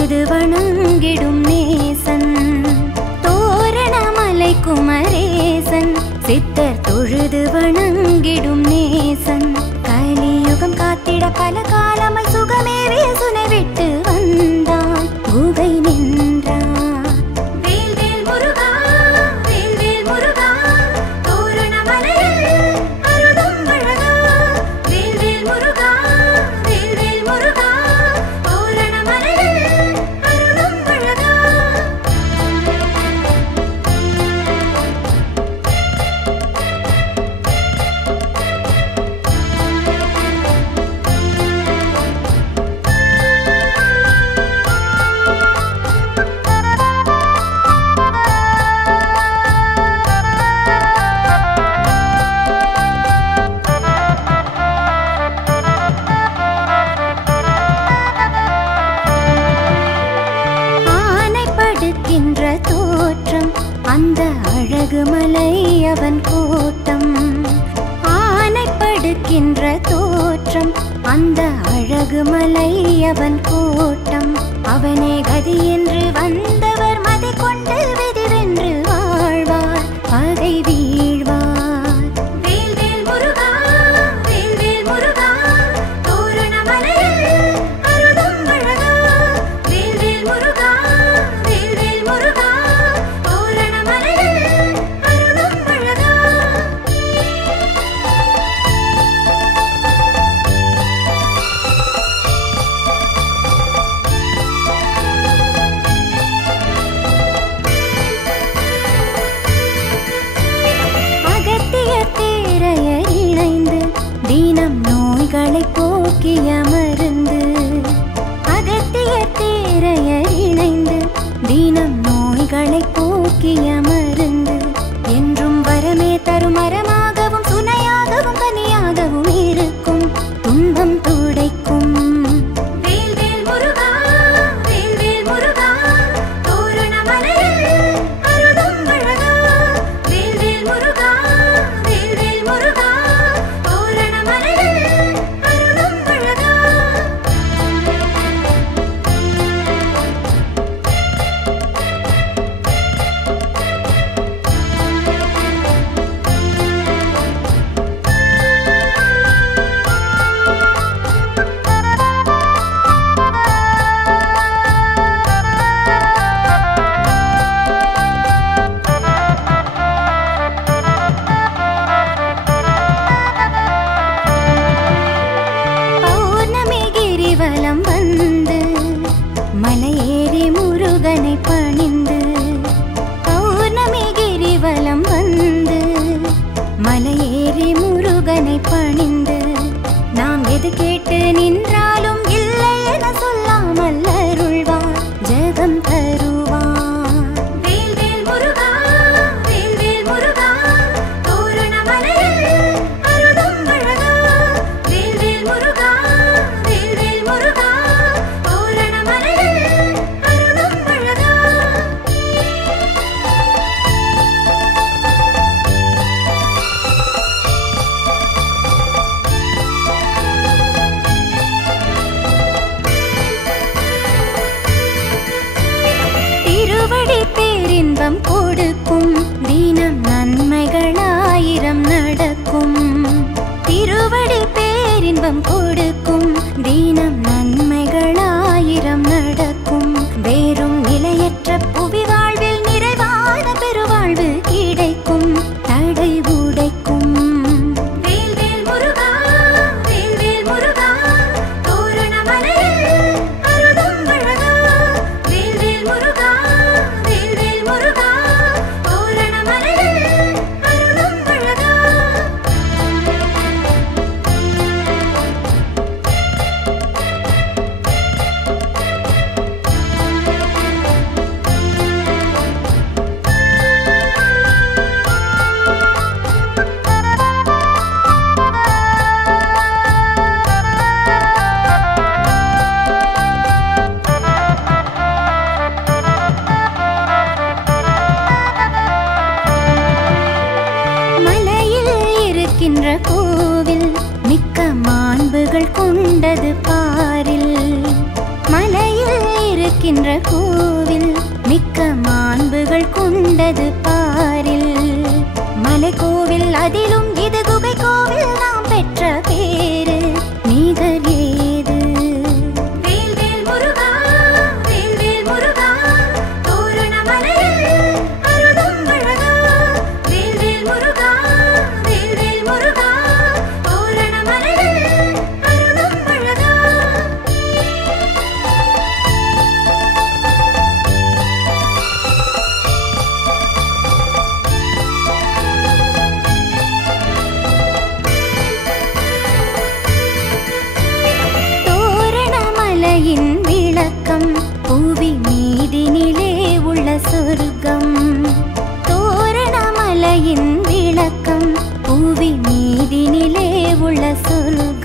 தொழுது வணங்கிடும் நேசன் தோரணமலை குமரேசன் சித்தர் தொழுது வணங்கிடும் நேசன் கலியுகம் காத்திட பல காலமாய் சுகமேவே சுனை விட்டு வந்தான் குகை நின்றான் அந்த அழகு மலை அவன் கோட்டம் ஆனைப்படுக்கின்ற தோற்றம் அந்த அழகு மலை அவன் கோட்டம் அவனே கதி என்று வந்தவர் மதி கொண்டு வெதிவென்று வாழ்வார் பகை வீழ்வார் நோய்களை போக்கிய மருந்து அகத்திய தேரையர் இணைந்து தினம் நோய்களை போக்கிய மருந்து என்றும் வரமே தரும் மரமாகவும் சுனையாகவும் கனியாகவும் இருக்கும் துன்பம் துடைக்கும் மலையேறி முருகனை பணிந்து நாம் எது கேட்டு நின்றாலும் இல்லை என சொல்லாமல் அருள்வான் ஜெகம் தருவான் கொடுக்கும் தினம் நன்மைகளாயிரம் நடக்கும் திருவடி பேரின்பம் கொடுக்கும் தினம் நன்மைகளாயிரம் நடக்கும் வேறும் நிலையற்ற புவி வாழ்வில் நிறைவான பெருவாழ்வு கிடைக்கும் தடை உடைக்கும் கோவில் மிக்க மாண்புகள் கொண்டது பாரில் மலையில் இருக்கின்ற இருக்கின்ற கோவில் மிக்க மாண்புகள் கொண்டது பாரில். மலை கோவில் அதிலும் இது குகை கோவில் நாம் பெற்ற பேரு நிகர் ஏது. வேல்வேல் முருகா வேல்வேல் முருகா தோரணமலையில் அருளும் அழகா. வேல்வேல் முருகா வேல்வேல் முருகா தோரணமலையில் அருளும் அழகா. தோரணமலையின் விளக்கம் புவி மீதினிலே உள்ள சொர்க்கம். தோரணமலையின் விளக்கம் புவி மீதினிலே உள்ள சொர்க்கம்.